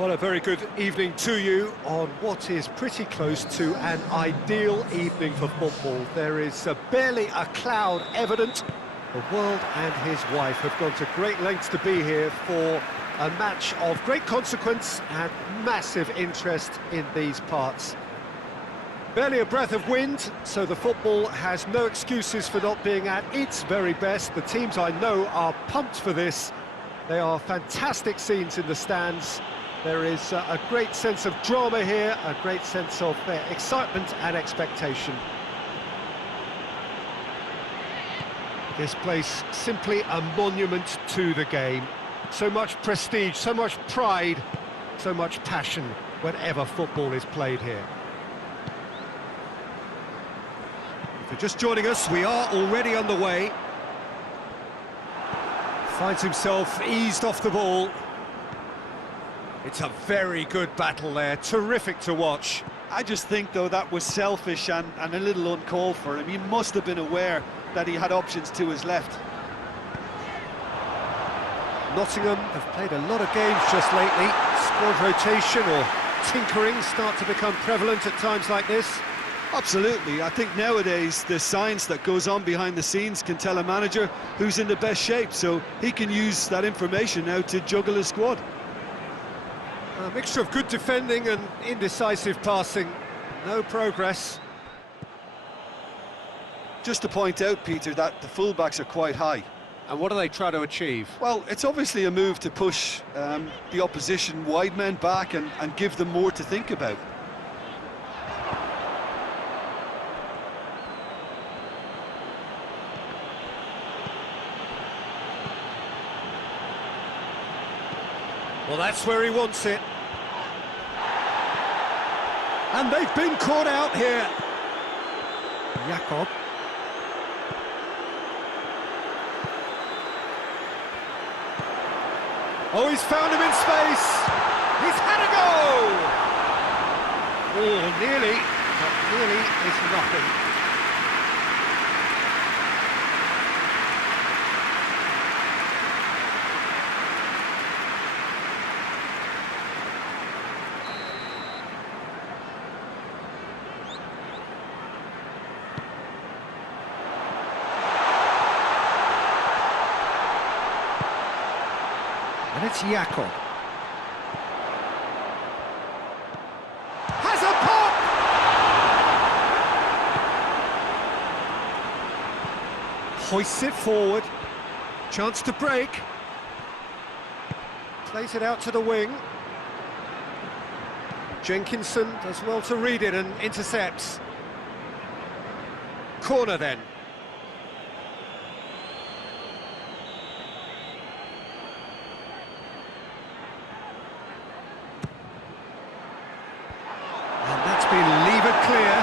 Well, a very good evening to you on what is pretty close to an ideal evening for football. There is barely a cloud evident. The world and his wife have gone to great lengths to be here for a match of great consequence and massive interest in these parts. Barely a breath of wind, so the football has no excuses for not being at its very best. The teams I know are pumped for this. They are fantastic scenes in the stands. There is a great sense of drama here, a great sense of excitement and expectation. This place simply a monument to the game. So much prestige, so much pride, so much passion whenever football is played here. If you're just joining us, we are already on the way. Finds himself eased off the ball. It's a very good battle there, terrific to watch. I just think, though, that was selfish and a little uncalled for him. He must have been aware that he had options to his left. Nottingham have played a lot of games just lately. Squad rotation or tinkering start to become prevalent at times like this. Absolutely. I think nowadays the science that goes on behind the scenes can tell a manager who's in the best shape, so he can use that information now to juggle his squad. A mixture of good defending and indecisive passing. No progress. Just to point out, Peter, that the fullbacks are quite high. And what do they try to achieve? Well, it's obviously a move to push the opposition wide men back and give them more to think about. Well, that's where he wants it. And they've been caught out here. Jakob. Oh, he's found him in space. He's had a go. Oh, nearly, but nearly is nothing. And it's Jakob. Has a pop! Hoists it forward. Chance to break. Plays it out to the wing. Jenkinson does well to read it and intercepts. Corner then. Been levered clear.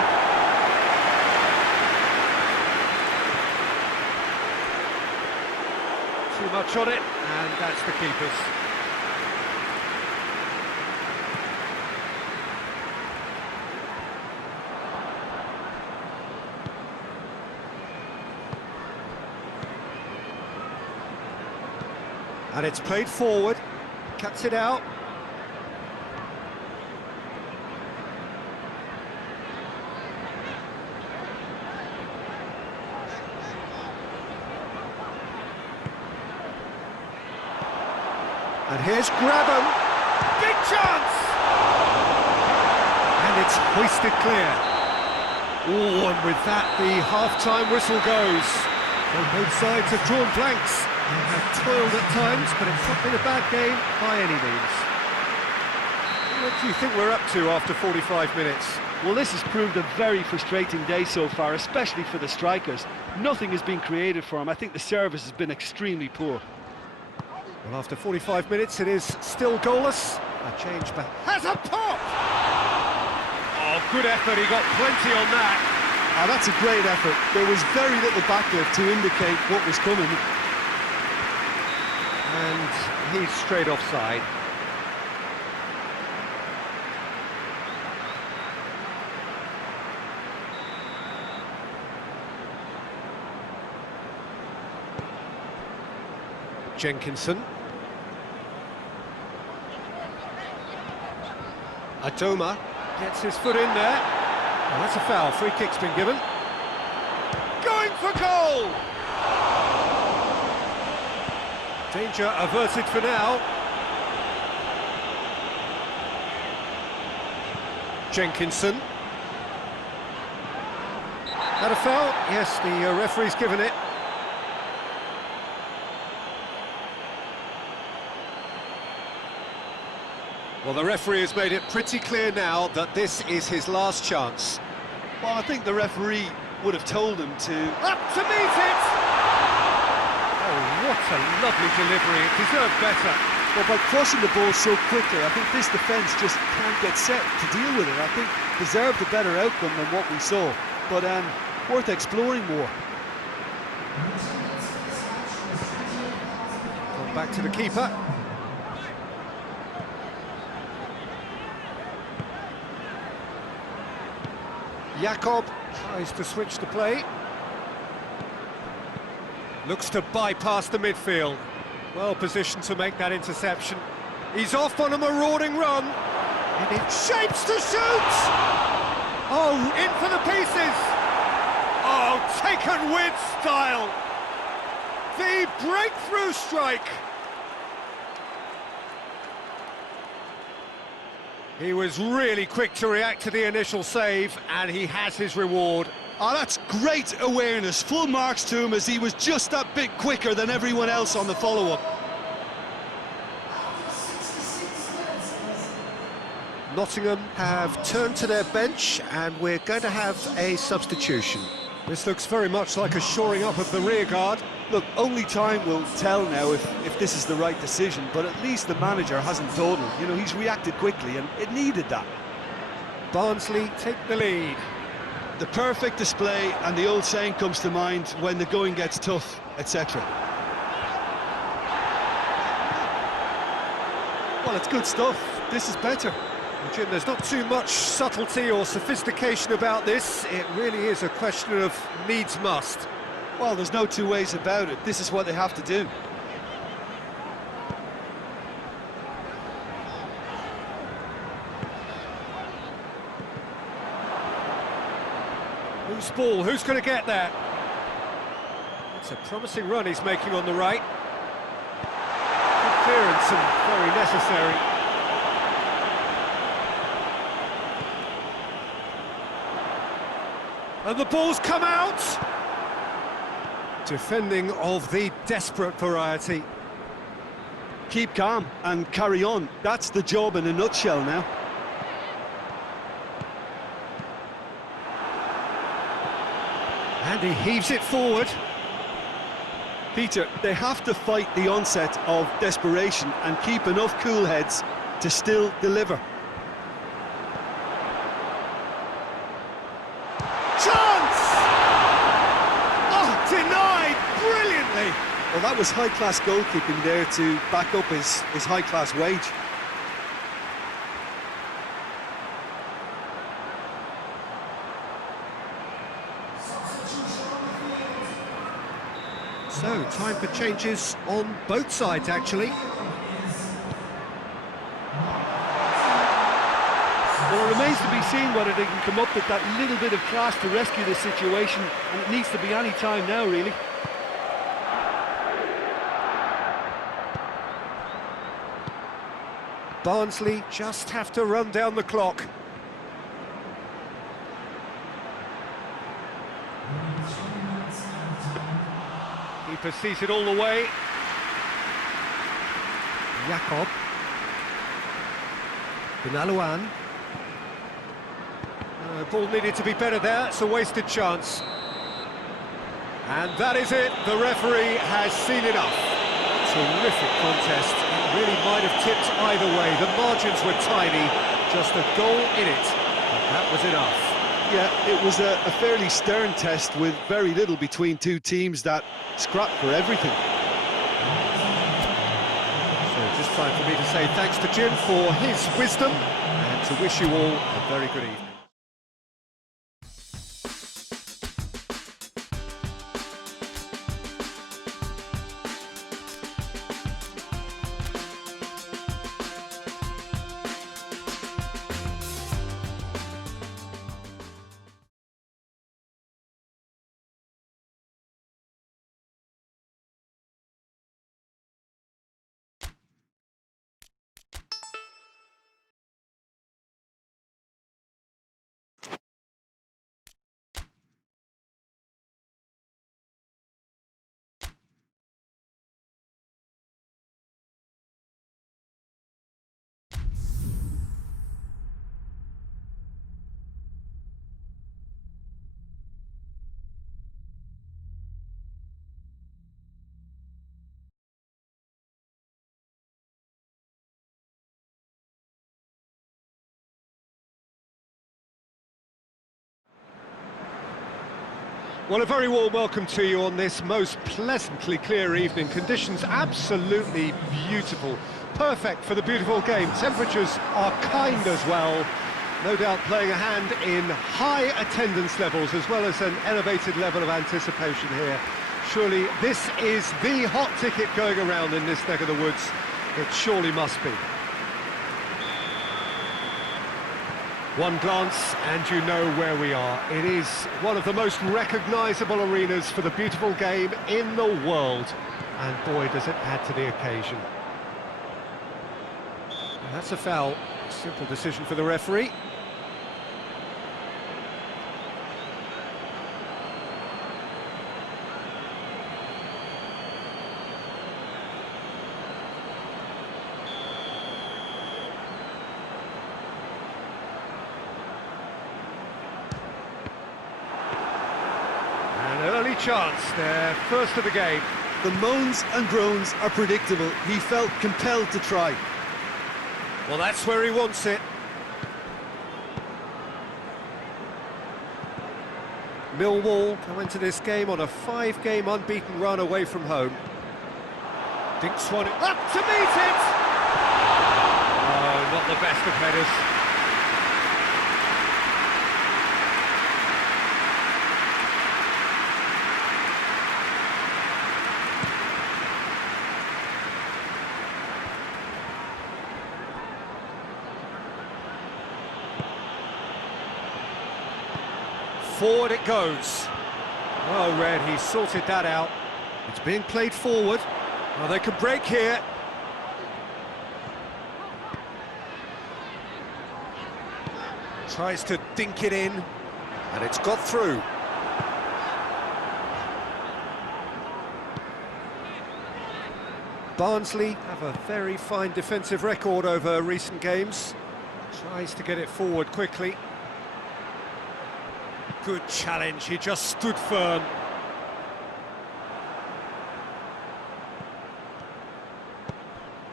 Too much on it, and that's the keeper's. And it's played forward, cuts it out. And here's Grabham, big chance! And it's hoisted clear. Oh, and with that, the half-time whistle goes. So both sides have drawn blanks. They have toiled at times, but it's not been a bad game by any means. What do you think we're up to after 45 minutes? Well, this has proved a very frustrating day so far, especially for the strikers. Nothing has been created for them. I think the service has been extremely poor. Well, after 45 minutes, it is still goalless. A change back. Has a pop! Oh, good effort. He got plenty on that. That's a great effort. There was very little backlift to indicate what was coming. And he's straight offside. Jenkinson. Adoma gets his foot in there. Oh, that's a foul. Free kick's been given. Going for goal! Danger averted for now. Jenkinson. That a foul? Yes, the referee's given it. Well, the referee has made it pretty clear now that this is his last chance. Well, I think the referee would have told him to... Up to meet it! Oh, what a lovely delivery. It deserved better. Well, by crossing the ball so quickly, I think this defence just can't get set to deal with it. I think deserved a better outcome than what we saw, but worth exploring more. Gone back to the keeper. Jakob tries to switch the play. Looks to bypass the midfield. Well positioned to make that interception. He's off on a marauding run. And it shapes to shoot! Oh, in for the pieces! Oh, taken with style! The breakthrough strike! He was really quick to react to the initial save, and he has his reward. Oh, that's great awareness. Full marks to him as he was just that bit quicker than everyone else on the follow-up. Nottingham have turned to their bench, and we're going to have a substitution. This looks very much like a shoring up of the rear guard. Look, only time will tell now if this is the right decision, but at least the manager hasn't dawdled. You know, he's reacted quickly, and it needed that. Barnsley take the lead. The perfect display, and the old saying comes to mind, when the going gets tough, etc. Well, it's good stuff. This is better. Well, Jim, there's not too much subtlety or sophistication about this. It really is a question of needs must. Well, there's no two ways about it. This is what they have to do. Who's ball? Who's going to get that? It's a promising run he's making on the right. Good clearance and very necessary. And the ball's come out! Defending of the desperate variety. Keep calm and carry on. That's the job in a nutshell now. And he heaves it forward. Peter, they have to fight the onset of desperation and keep enough cool heads to still deliver. Chance! Oh, denied brilliantly! Well, that was high-class goalkeeping there to back up his high-class wage. So, time for changes on both sides, actually. Well, it remains to be seen whether they can come up with that little bit of class to rescue this situation, and it needs to be any time now, really. Barnsley just have to run down the clock. Keeper sees it all the way. Jakob. Benalouan. Ball needed to be better there, it's a wasted chance. And that is it, the referee has seen enough. Terrific contest, it really might have tipped either way. The margins were tiny, just a goal in it, but that was enough. Yeah, it was a fairly stern test with very little between two teams that scrapped for everything. So just time for me to say thanks to Jim for his wisdom and to wish you all a very good evening. Well, a very warm welcome to you on this most pleasantly clear evening. Conditions absolutely beautiful, perfect for the beautiful game. Temperatures are kind as well, no doubt playing a hand in high attendance levels as well as an elevated level of anticipation here. Surely this is the hot ticket going around in this neck of the woods. It surely must be. One glance and you know where we are. It is one of the most recognisable arenas for the beautiful game in the world. And boy, does it add to the occasion. And that's a foul. Simple decision for the referee. Early chance, their first of the game. The moans and groans are predictable. He felt compelled to try. Well, that's where he wants it. Millwall come into this game on a 5-game unbeaten run away from home. Dinks one up to meet it! Oh, not the best of headers. Forward it goes. Oh, Red, he sorted that out. It's being played forward. Oh, they could break here. Tries to dink it in, and it's got through. Barnsley have a very fine defensive record over recent games. Tries to get it forward quickly. Good challenge, he just stood firm.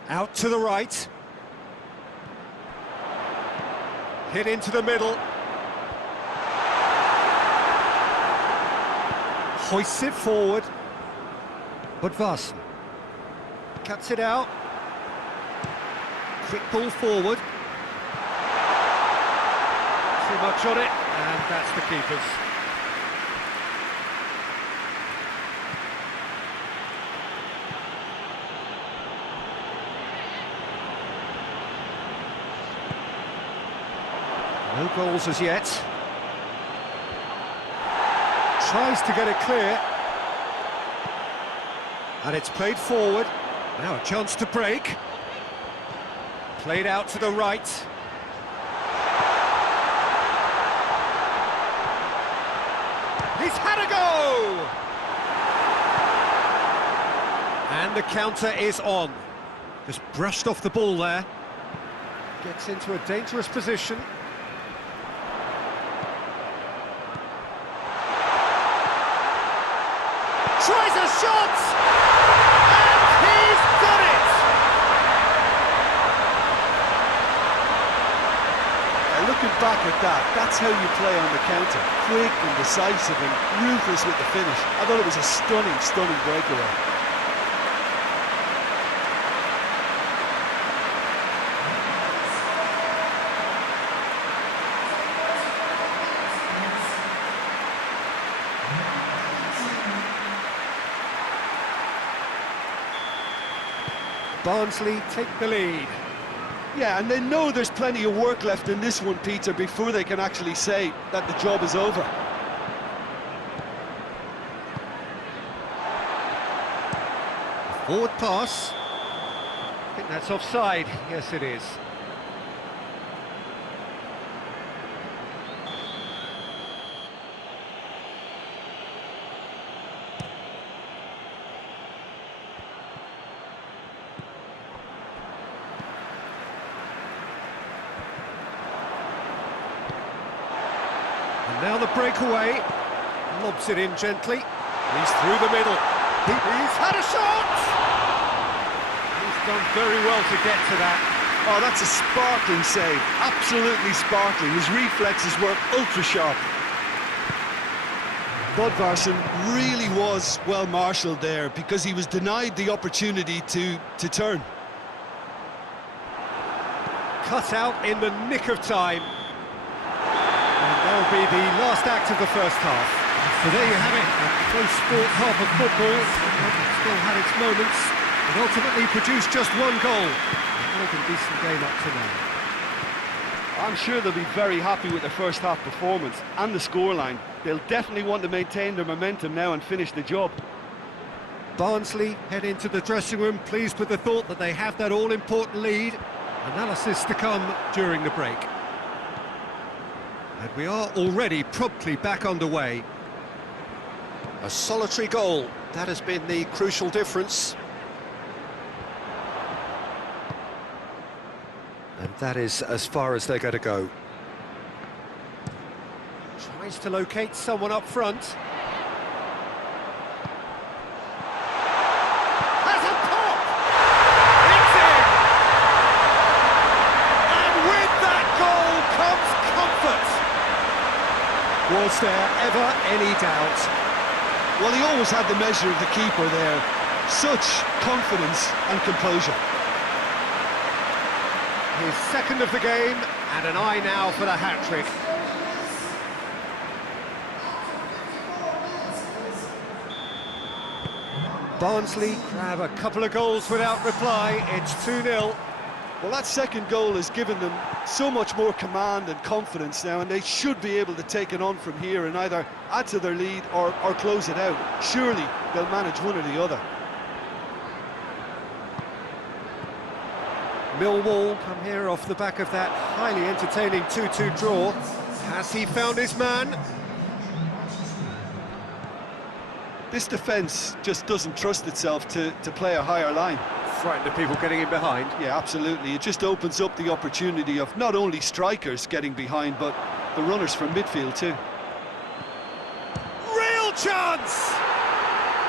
Out to the right. Hit into the middle. Hoists it forward. But Vassen cuts it out. Quick ball forward. Too much on it. And that's the keepers. No goals as yet. Tries to get it clear. And it's played forward. Now a chance to break. Played out to the right. He's had a go! And the counter is on. Just brushed off the ball there. Gets into a dangerous position. Tries a shot! And he's done it! Looking back at that, that's how you play on the counter. Quick and decisive and ruthless with the finish. I thought it was a stunning, stunning breakaway. Barnsley take the lead. Yeah, and they know there's plenty of work left in this one, Peter, before they can actually say that the job is over. Forward pass. I think that's offside. Yes, it is. And now the breakaway, lobs it in gently. He's through the middle. He's had a shot! He's done very well to get to that. Oh, that's a sparkling save. Absolutely sparkling. His reflexes were ultra sharp. Bodvarsson really was well marshalled there because he was denied the opportunity to turn. Cut out in the nick of time. And that'll be the last act of the first half. So there you have it, a close fought half of football. It still had its moments, but ultimately produced just one goal. Another decent game up to now. I'm sure they'll be very happy with the first half performance and the scoreline. They'll definitely want to maintain their momentum now and finish the job. Barnsley head into the dressing room, pleased with the thought that they have that all-important lead. Analysis to come during the break. And we are already promptly back underway. A solitary goal, that has been the crucial difference. And that is as far as they're going to go. Tries to locate someone up front. Has a pop! It's in! And with that goal comes comfort. Was there ever any doubt? Well, he always had the measure of the keeper there. Such confidence and composure. His second of the game, and an eye now for the hat-trick. Barnsley grab a couple of goals without reply. It's 2-0. Well, that second goal has given them so much more command and confidence now, and they should be able to take it on from here and either add to their lead or close it out. Surely they'll manage one or the other. Millwall come here off the back of that highly entertaining 2-2 draw. Has he found his man? This defence just doesn't trust itself to play a higher line. Frightened of people getting in behind. Yeah, absolutely. It just opens up the opportunity of not only strikers getting behind, but the runners from midfield too. Real chance!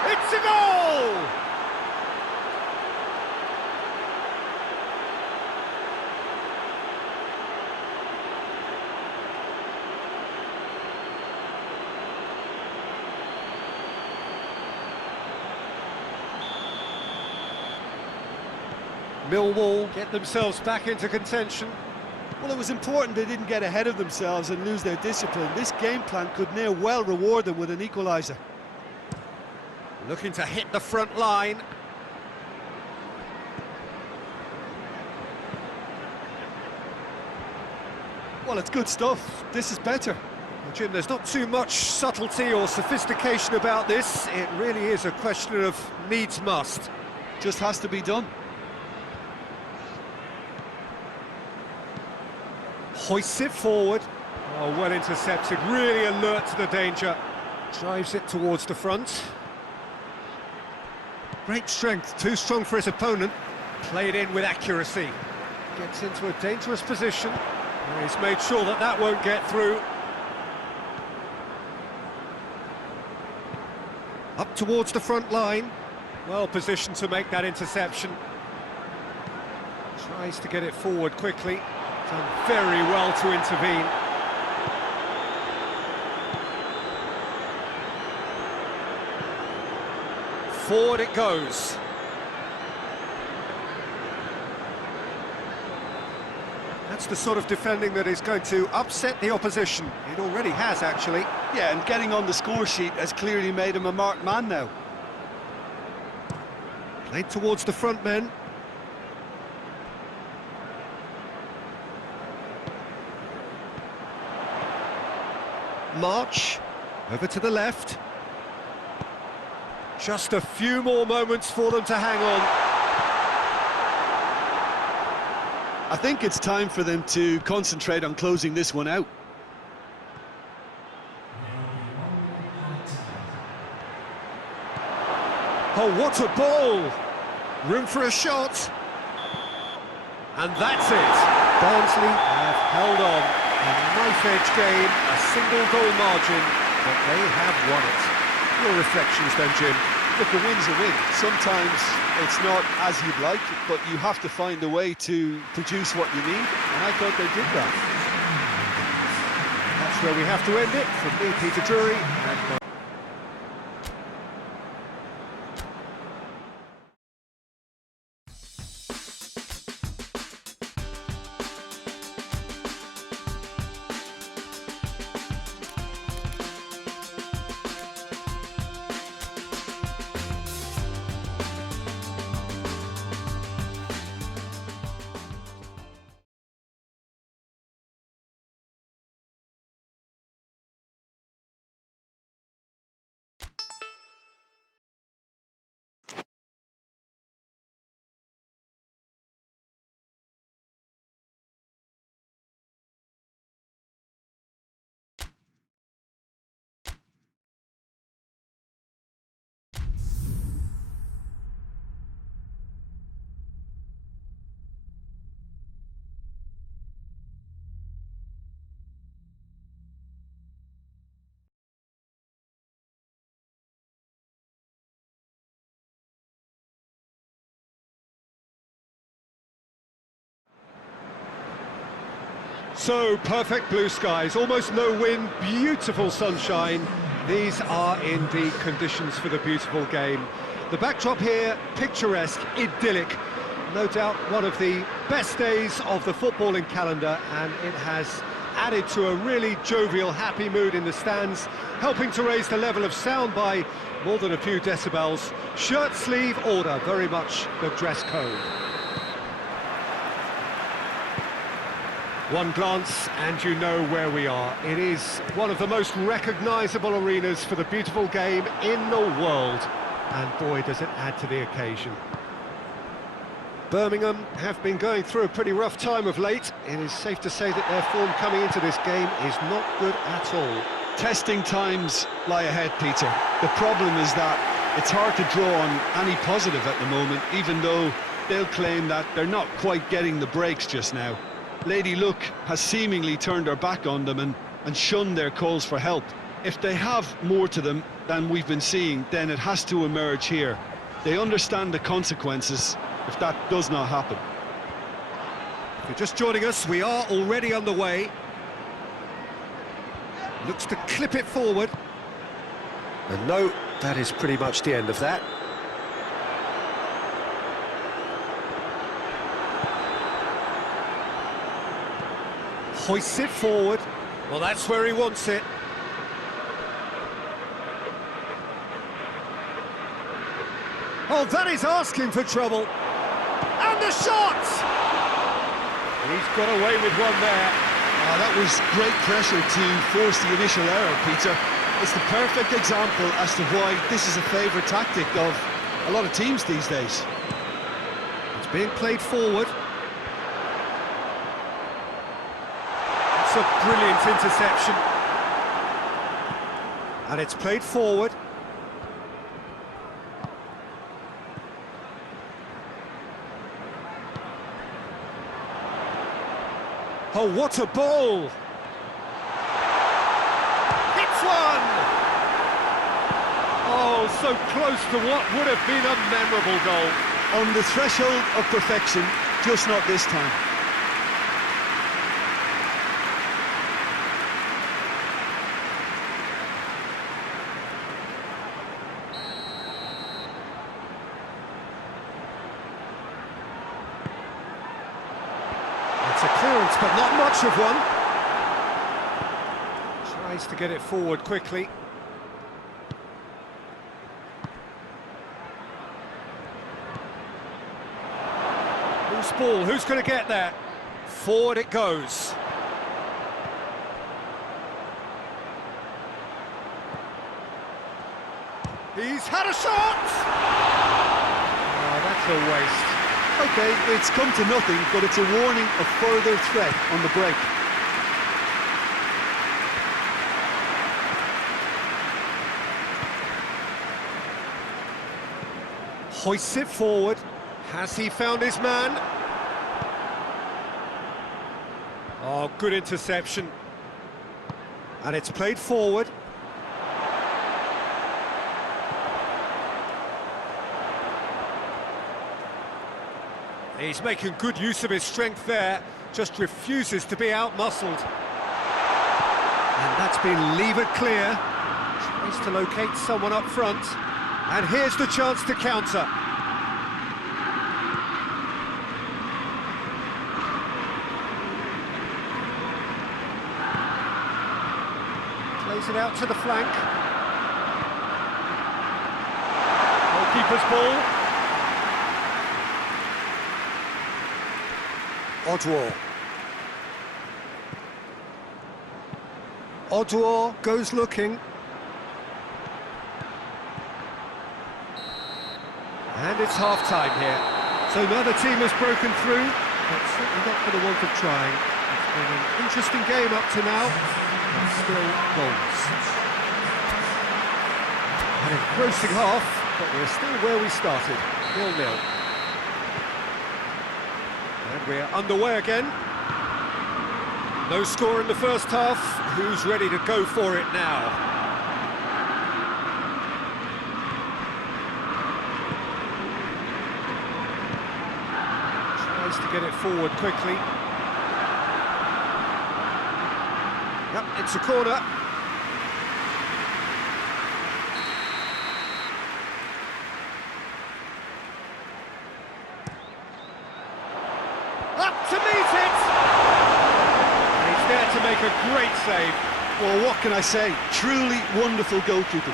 It's a goal! Millwall get themselves back into contention. Well, it was important they didn't get ahead of themselves and lose their discipline. This game plan could now well reward them with an equaliser. Looking to hit the front line. Well, it's good stuff. This is better. Well, Jim, there's not too much subtlety or sophistication about this. It really is a question of needs must. Just has to be done. Hoists it forward. Oh, well intercepted, really alert to the danger. Drives it towards the front. Great strength, too strong for his opponent. Played in with accuracy. Gets into a dangerous position. He's made sure that that won't get through. Up towards the front line. Well positioned to make that interception. Tries to get it forward quickly. Done very well to intervene. Forward it goes. That's the sort of defending that is going to upset the opposition. It already has, actually. Yeah, and getting on the score sheet has clearly made him a marked man now. Played towards the front men. March, over to the left. Just a few more moments for them to hang on. I think it's time for them to concentrate on closing this one out. Oh, what a ball! Room for a shot. And that's it. Barnsley have held on. A knife-edge game, a single goal margin, but they have won it. Your reflections then, Jim? Look, a win's a win. Sometimes it's not as you'd like, but you have to find a way to produce what you need, and I thought they did that. That's where we have to end it. From me, Peter Drury, and So, perfect blue skies, almost no wind, beautiful sunshine. These are indeed conditions for the beautiful game. The backdrop here, picturesque, idyllic. No doubt one of the best days of the footballing calendar, and it has added to a really jovial, happy mood in the stands, helping to raise the level of sound by more than a few decibels. Shirt sleeve order, very much the dress code. One glance and you know where we are. It is one of the most recognisable arenas for the beautiful game in the world. And boy, does it add to the occasion. Birmingham have been going through a pretty rough time of late. It is safe to say that their form coming into this game is not good at all. Testing times lie ahead, Peter. The problem is that it's hard to draw on any positive at the moment, even though they'll claim that they're not quite getting the breaks just now. Lady Luck has seemingly turned her back on them and shunned their calls for help. If they have more to them than we've been seeing, then it has to emerge here. They understand the consequences if that does not happen. If you're just joining us, we are already underway. Looks to clip it forward. And no, that is pretty much the end of that. Hoists it forward. Well, that's where he wants it. Oh, that is asking for trouble. And the shot! He's got away with one there. That was great pressure to force the initial error, Peter. It's the perfect example as to why this is a favourite tactic of a lot of teams these days. It's being played forward. It's a brilliant interception. And it's played forward. Oh, what a ball! Hits one! Oh, so close to what would have been a memorable goal. On the threshold of perfection, just not this time. It's a clearance, but not much of one. Tries to get it forward quickly. Loose ball, who's going to get there? Forward it goes. He's had a shot! Oh, that's a waste. Okay, it's come to nothing, but it's a warning of further threat on the break. Hoists it forward. Has he found his man? Oh, good interception. And it's played forward. He's making good use of his strength there, just refuses to be out-muscled. And that's been levered clear. Tries to locate someone up front. And here's the chance to counter. Plays it out to the flank. Goalkeeper's ball. Odwar goes looking. And it's half-time here. So neither team has broken through, but certainly not for the want of trying. It's been an interesting game up to now, and still goals. An engrossing half, but we're still where we started, 0-0. And we're underway again. No score in the first half. Who's ready to go for it now? Tries to get it forward quickly. It's a corner. Up to meet it! And he's there to make a great save. Well, what can I say? Truly wonderful goalkeeping.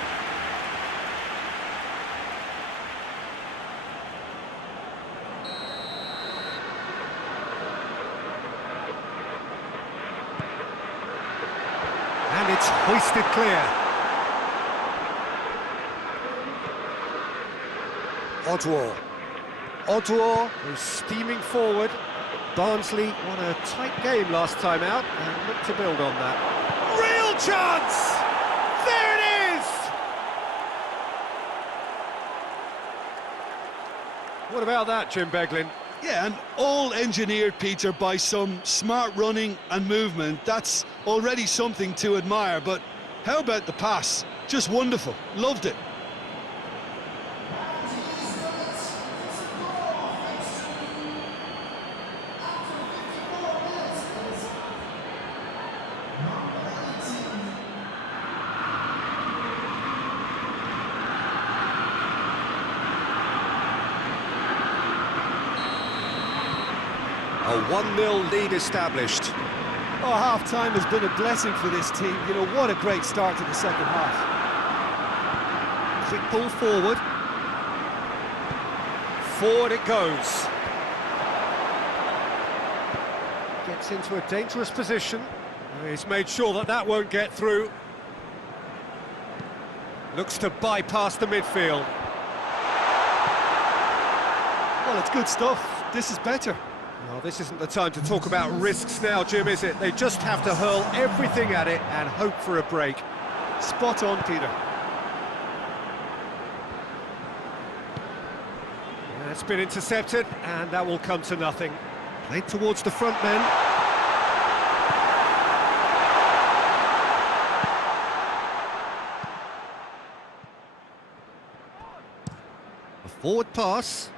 And it's hoisted clear. Odwar, who's steaming forward. Barnsley won a tight game last time out and look to build on that. Real chance! There it is! What about that, Jim Beglin? Yeah, and all engineered, Peter, by some smart running and movement. That's already something to admire, but how about the pass? Just wonderful. Loved it. A 1-0 lead established. Oh, half-time has been a blessing for this team. You know, what a great start to the second half. Quick ball forward. Forward it goes. Gets into a dangerous position. He's made sure that that won't get through. Looks to bypass the midfield. Well, it's good stuff. This is better. Well, this isn't the time to talk about risks now, Jim, is it? They just have to hurl everything at it and hope for a break. Spot on, Peter. That's been intercepted, and that will come to nothing. Played towards the front men. A forward pass.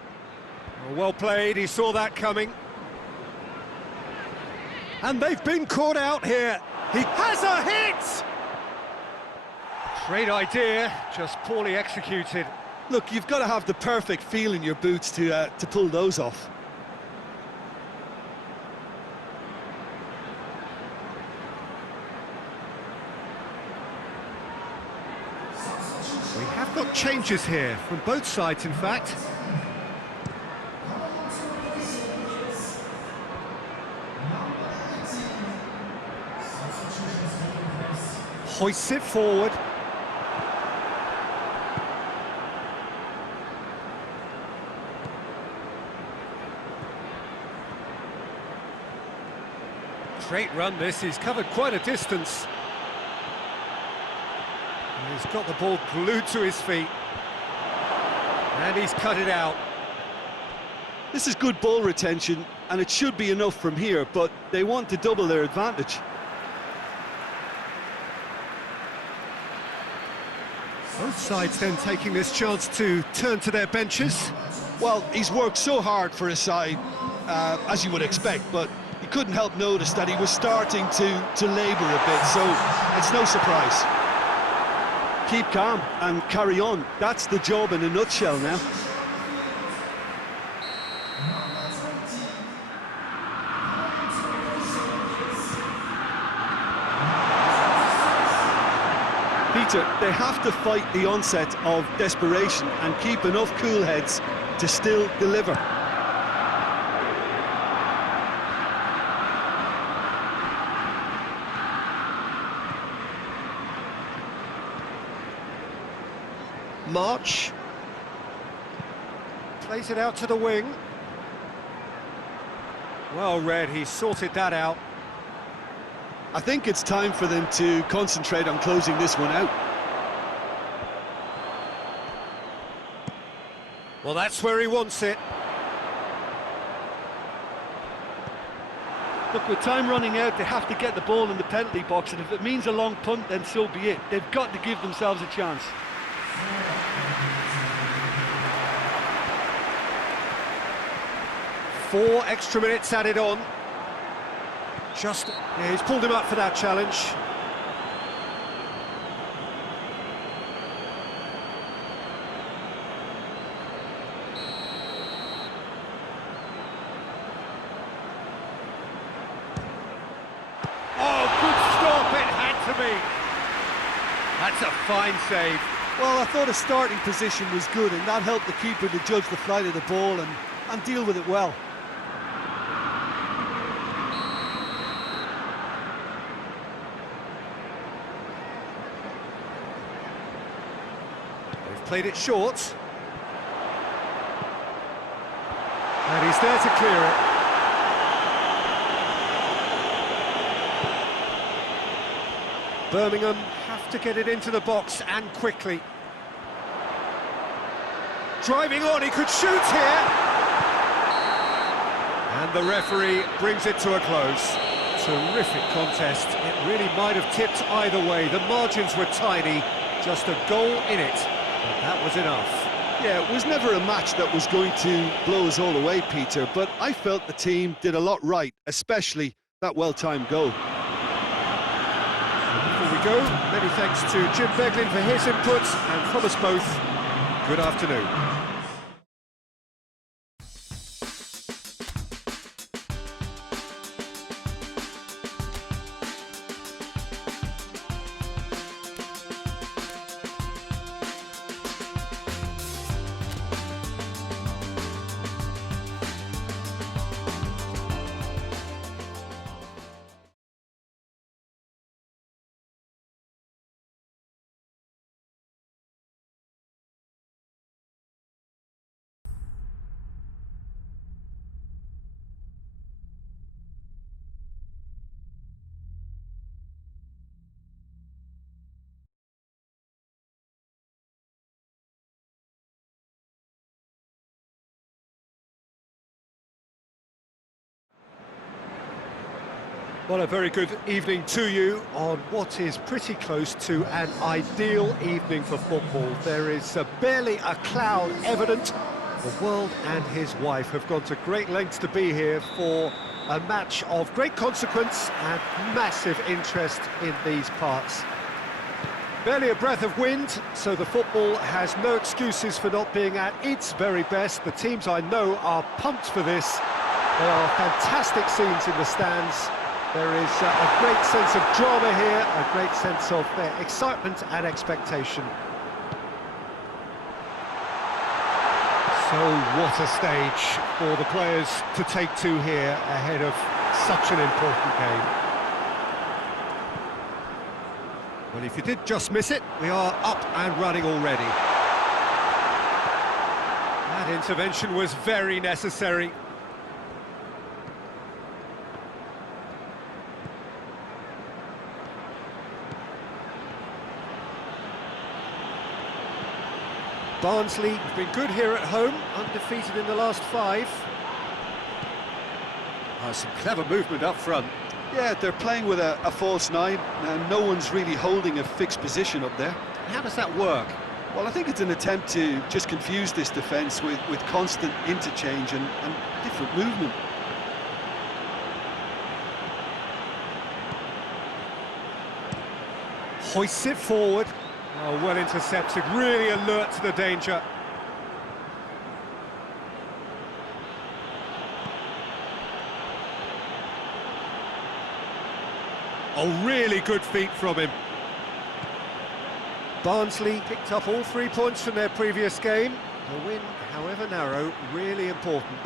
Well played, he saw that coming. And they've been caught out here. He has a hit! Great idea, just poorly executed. Look, you've got to have the perfect feel in your boots to pull those off. We have got changes here, from both sides, in fact. Hoists it forward. Great run this, he's covered quite a distance. And he's got the ball glued to his feet. And he's cut it out. This is good ball retention, and it should be enough from here, but they want to double their advantage. Both sides then taking this chance to turn to their benches. Well, he's worked so hard for his side, as you would expect, but he couldn't help notice that he was starting to labour a bit, so it's no surprise. Keep calm and carry on. That's the job in a nutshell now. Peter, they have to fight the onset of desperation and keep enough cool heads to still deliver. March plays it out to the wing. Well read, he sorted that out. I think it's time for them to concentrate on closing this one out. Well, that's where he wants it. Look, with time running out, they have to get the ball in the penalty box, and if it means a long punt, then so be it. They've got to give themselves a chance. Four extra minutes added on. Yeah, he's pulled him up for that challenge. be. That's a fine save. Well, I thought his starting position was good, and that helped the keeper to judge the flight of the ball and deal with it well. They've played it short. And he's there to clear it. Birmingham have to get it into the box and quickly. Driving on, he could shoot here. And the referee brings it to a close. Terrific contest. It really might have tipped either way. The margins were tiny, just a goal in it. But that was enough. Yeah, it was never a match that was going to blow us all away, Peter, but I felt the team did a lot right, especially that well-timed goal. Before we go, many thanks to Jim Beglin for his input, and from us both, good afternoon. Well, a very good evening to you on what is pretty close to an ideal evening for football. There is barely a cloud evident. The world and his wife have gone to great lengths to be here for a match of great consequence and massive interest in these parts. Barely a breath of wind, so the football has no excuses for not being at its very best. The teams I know are pumped for this. There are fantastic scenes in the stands. There is a great sense of drama here, a great sense of excitement and expectation. So what a stage for the players to take to here ahead of such an important game. Well, if you did just miss it, we are up and running already. That intervention was very necessary. Barnsley have been good here at home, undefeated in the last 5. Some clever movement up front. Yeah, they're playing with a false 9, and no one's really holding a fixed position up there. How does that work? Well, I think it's an attempt to just confuse this defence with constant interchange and different movement. Hoists it forward. Oh, well intercepted, really alert to the danger. Oh, really good feet from him. Barnsley picked up all 3 points from their previous game. The win, however narrow, really important.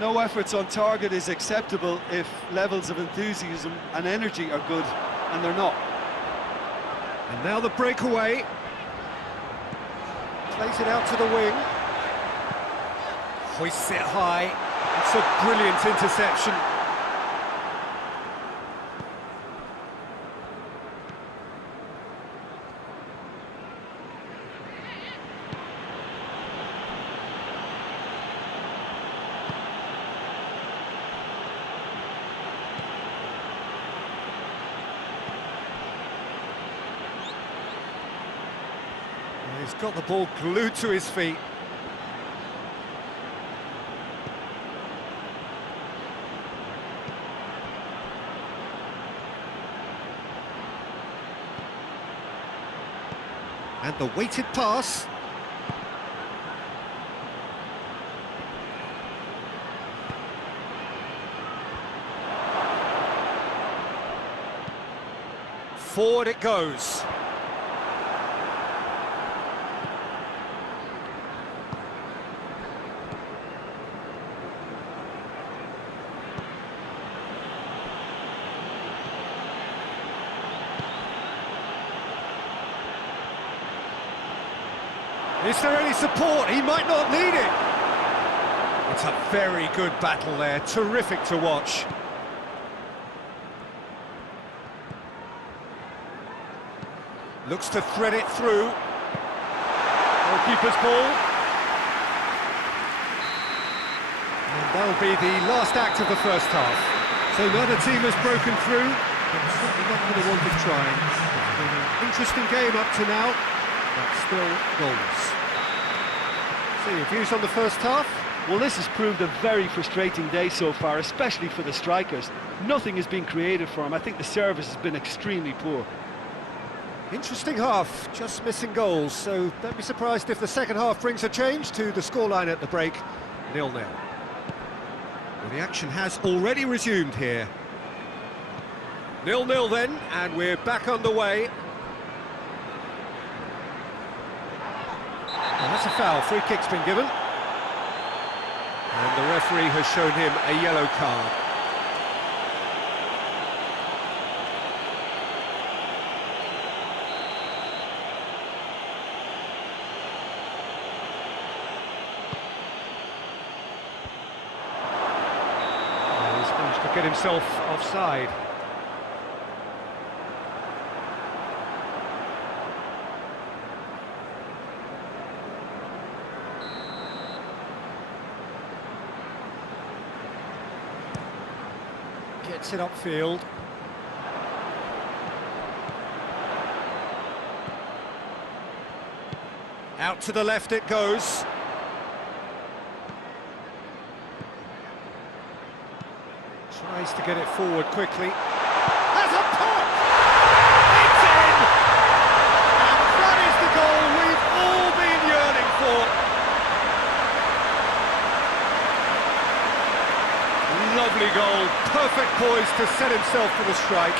No efforts on target is acceptable if levels of enthusiasm and energy are good, and they're not. And now the breakaway. Plays it out to the wing. Hoists it high. It's a brilliant interception. He's got the ball glued to his feet. And the weighted pass. Forward it goes. Is there any support? He might not need it. It's a very good battle there, terrific to watch. Looks to thread it through. Goalkeeper's ball. And that'll be the last act of the first half. So neither team has broken through, but certainly not going to want to try. It's been an interesting game up to now, but still goals. So your views on the first half? Well, this has proved a very frustrating day so far, especially for the strikers. Nothing has been created for them. I think the service has been extremely poor. Interesting half, just missing goals, so don't be surprised if the second half brings a change to the scoreline at the break, 0-0. Well, the action has already resumed here. 0-0 then, and we're back underway. And that's a foul, free kick's been given. And the referee has shown him a yellow card. He's managed to get himself offside. Gets it upfield. Out to the left it goes. Tries to get it forward quickly. Has a pop! It's in! And that is the goal we've all been yearning for. Lovely goal, perfect poise to set himself for the strike.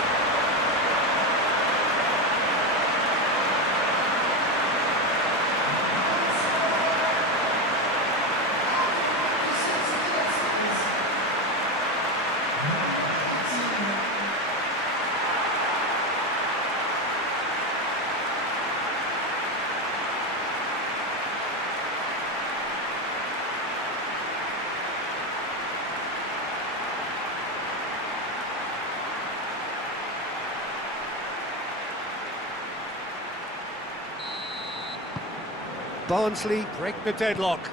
Barnsley break the deadlock.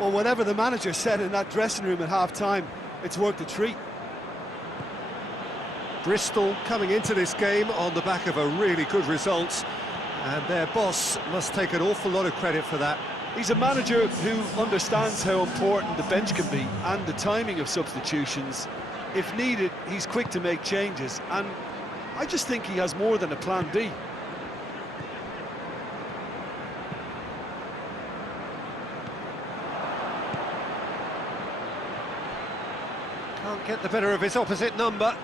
Well, whatever the manager said in that dressing room at half-time, it's worked a treat. Bristol coming into this game on the back of a really good result, and their boss must take an awful lot of credit for that. He's a manager who understands how important the bench can be and the timing of substitutions. If needed, he's quick to make changes, and I just think he has more than a plan B. Can't get the better of his opposite number.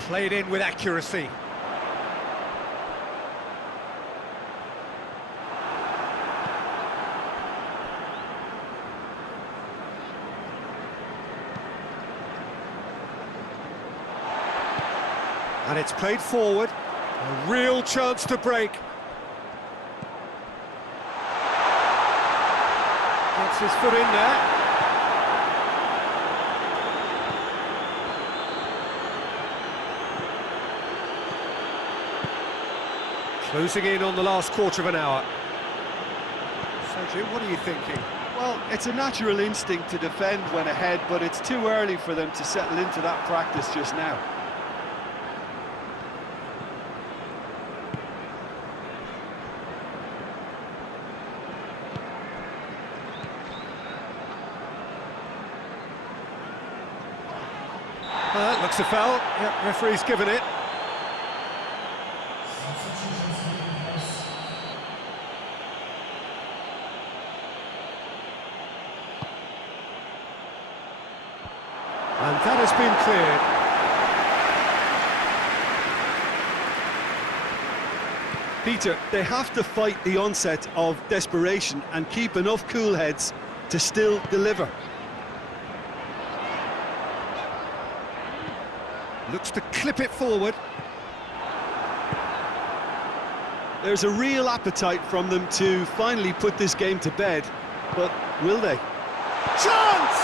Played in with accuracy. And it's played forward. A real chance to break. Gets his foot in there. Closing in on the last quarter of an hour. So, Jim, what are you thinking? Well, it's a natural instinct to defend when ahead, but it's too early for them to settle into that practice just now. That looks a foul. Yep, referee's given it. And that has been cleared. Peter, they have to fight the onset of desperation and keep enough cool heads to still deliver. Looks to clip it forward. There's a real appetite from them to finally put this game to bed, but will they? Chance!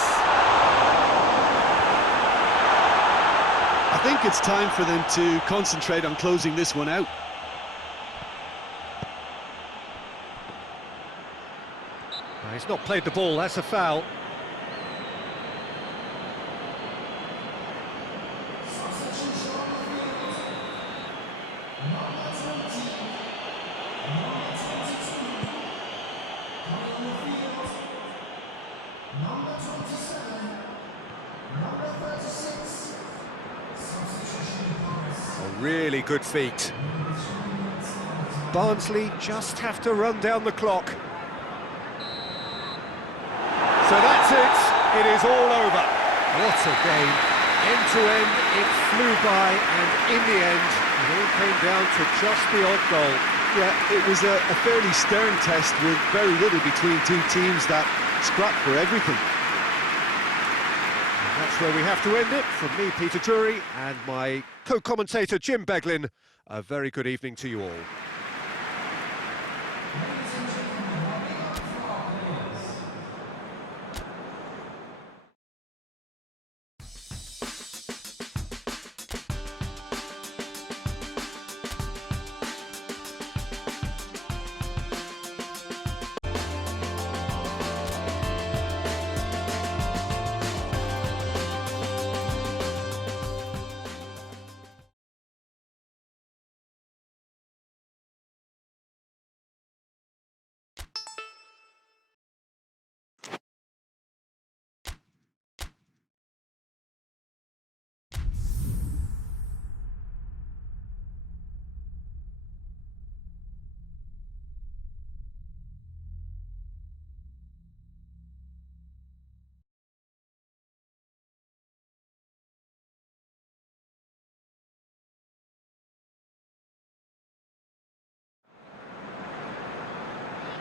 I think it's time for them to concentrate on closing this one out. He's not played the ball, that's a foul. Really good feet. Barnsley just have to run down the clock. So that's it. It is all over. What a game. End to end, it flew by, and in the end, it all came down to just the odd goal. Yeah, it was a fairly stern test with very little between two teams that scrapped for everything. That's where we have to end it. From me, Peter Drury, and my co-commentator, Jim Beglin, a very good evening to you all.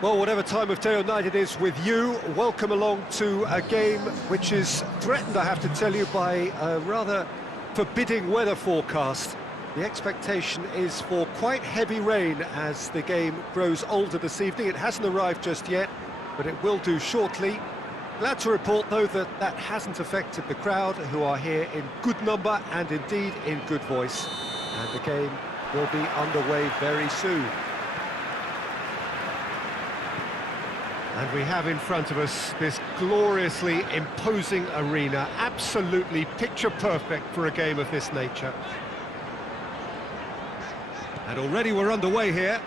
Well, whatever time of day or night it is with you, welcome along to a game which is threatened, I have to tell you, by a rather forbidding weather forecast. The expectation is for quite heavy rain as the game grows older this evening. It hasn't arrived just yet, but it will do shortly. Glad to report, though, that that hasn't affected the crowd, who are here in good number and indeed in good voice. And the game will be underway very soon. And we have in front of us this gloriously imposing arena, absolutely picture perfect for a game of this nature. And already we're underway here.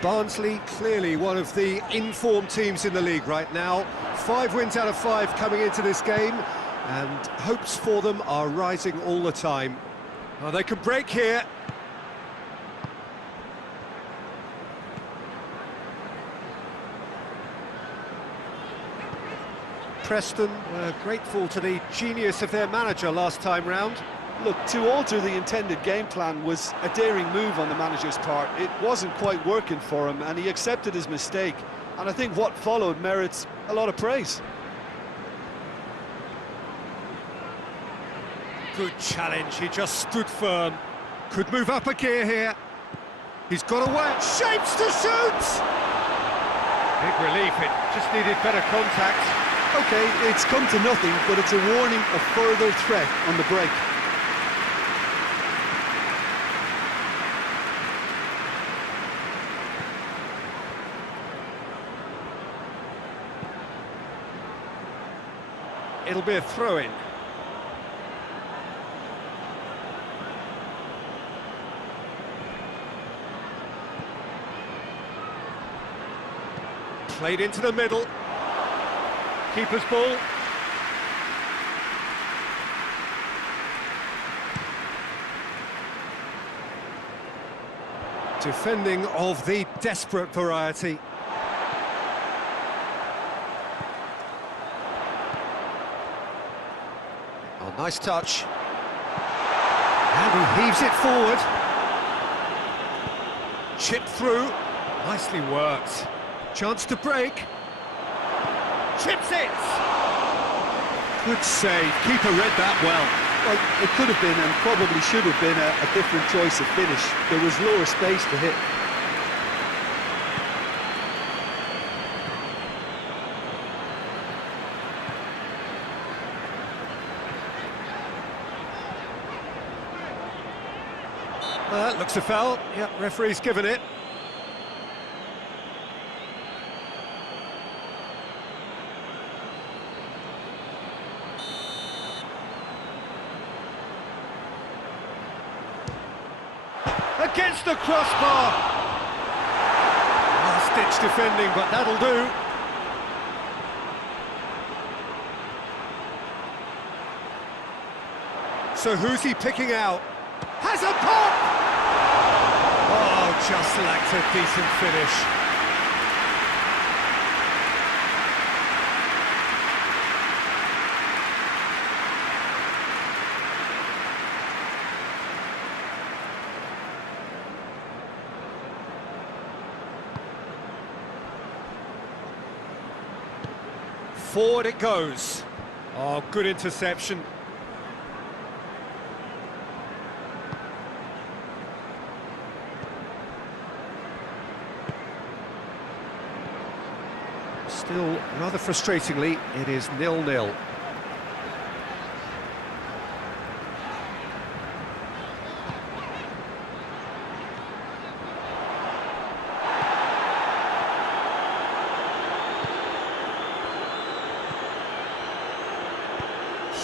Barnsley, clearly one of the informed teams in the league right now. 5 wins out of 5 coming into this game. And hopes for them are rising all the time. Oh, they could break here. Preston were grateful to the genius of their manager last time round. Look, to alter the intended game plan was a daring move on the manager's part. It wasn't quite working for him, and he accepted his mistake. And I think what followed merits a lot of praise. Good challenge, he just stood firm. Could move up a gear here. He's got away, shapes to shoot! Big relief, it just needed better contact. Okay, it's come to nothing, but it's a warning of further threat on the break. It'll be a throw-in. Played into the middle. Keeper's ball. Defending of the desperate variety. Nice touch. And he heaves it forward. Chipped through. Nicely worked. Chance to break. Chips it! Good save. Keeper read that well. Well, it could have been and probably should have been a different choice of finish. There was lower space to hit. That looks a foul. Yep, referee's given it. Against the crossbar. Last-ditch defending, but that'll do. So who's he picking out? Has a pop! Oh, just lacked a decent finish. Forward it goes. Oh, good interception. Still, rather frustratingly, it is 0-0.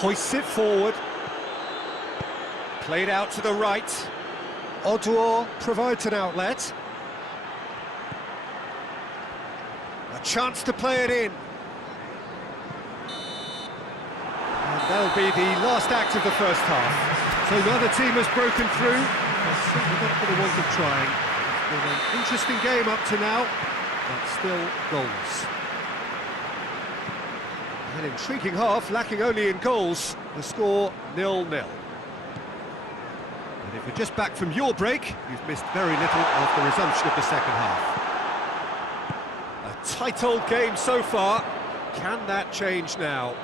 Hoists it forward. Played out to the right. Odwar provides an outlet. A chance to play it in. And that'll be the last act of the first half. So neither team has broken through. They're certainly not going to want to try. It's been an interesting game up to now, but still goals. An intriguing half, lacking only in goals. The score 0-0. And if you're just back from your break, you've missed very little of the resumption of the second half. A tight old game so far. Can that change now?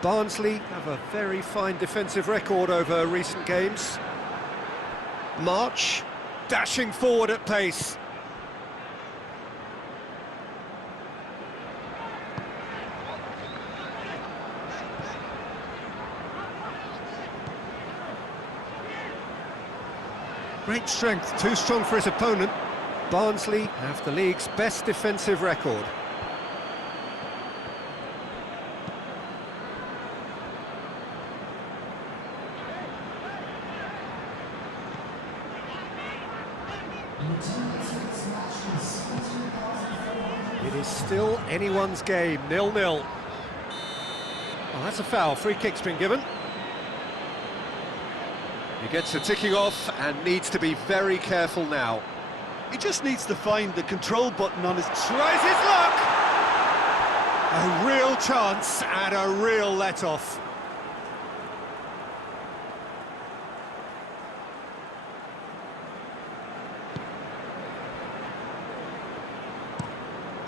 Barnsley have a very fine defensive record over recent games. March, dashing forward at pace. Great strength, too strong for his opponent. Barnsley have the league's best defensive record. It is still anyone's game, 0-0. Well, that's a foul, free kick's been given. He gets the ticking off and needs to be very careful now. He just needs to find the control button on his... Tries his luck! A real chance and a real let-off.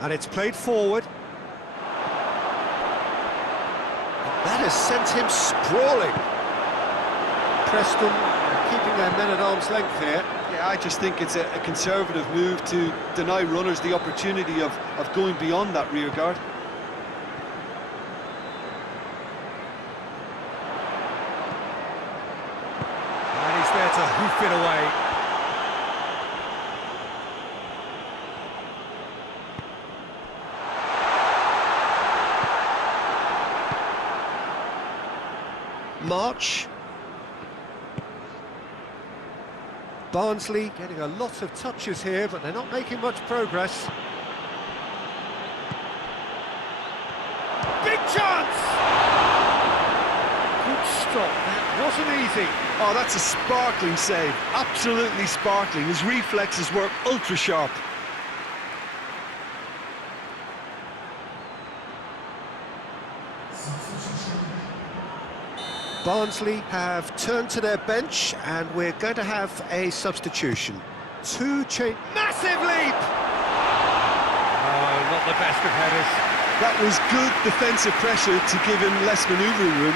And it's played forward. That has sent him sprawling. Preston are keeping their men at arm's length here. Yeah, I just think it's a conservative move to deny runners the opportunity of going beyond that rear guard. And he's there to hoof it away. March. Barnsley getting a lot of touches here, but they're not making much progress. Big chance! Good stop. That wasn't easy. Oh, that's a sparkling save. Absolutely sparkling. His reflexes were ultra sharp. Barnsley have turned to their bench, and we're going to have a substitution. Two change... Massive leap! Oh, not the best of headers. That was good defensive pressure to give him less manoeuvring room.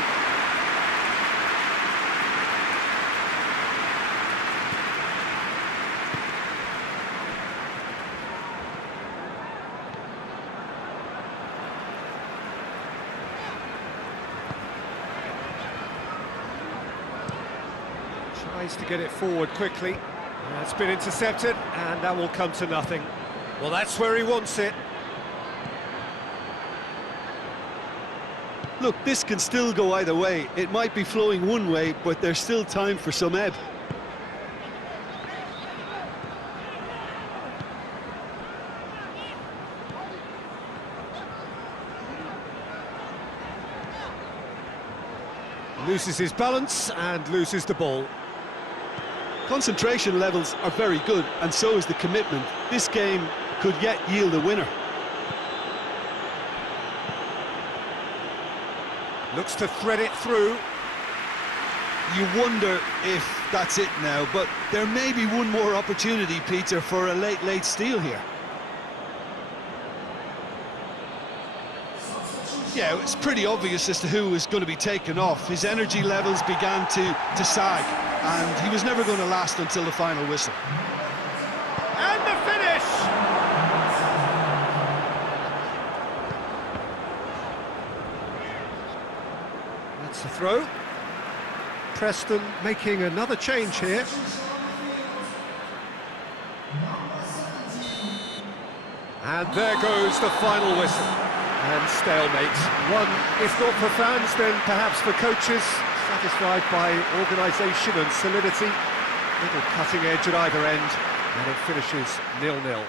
Tries to get it forward quickly. It's been intercepted, and that will come to nothing. Well, that's where he wants it. Look, this can still go either way. It might be flowing one way, but there's still time for some ebb. Loses his balance and loses the ball. Concentration levels are very good, and so is the commitment. This game could yet yield a winner. Looks to thread it through. You wonder if that's it now, but there may be one more opportunity, Peter, for a late steal here. Yeah, it's pretty obvious as to who was going to be taken off. His energy levels began to sag, and he was never going to last until the final whistle. And the finish! That's the throw. Preston making another change here. And there goes the final whistle. And stalemate. One, if not for fans, then perhaps for coaches, satisfied by organisation and solidity. Little cutting edge at either end, and it finishes 0-0.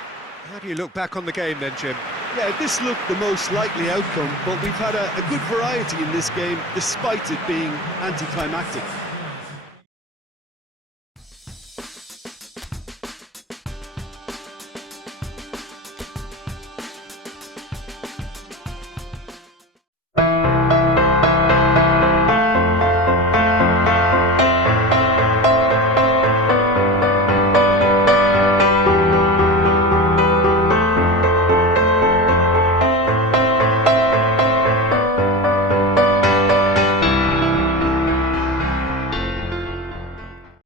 How do you look back on the game then, Jim? Yeah, this looked the most likely outcome, but we've had a good variety in this game, despite it being anticlimactic.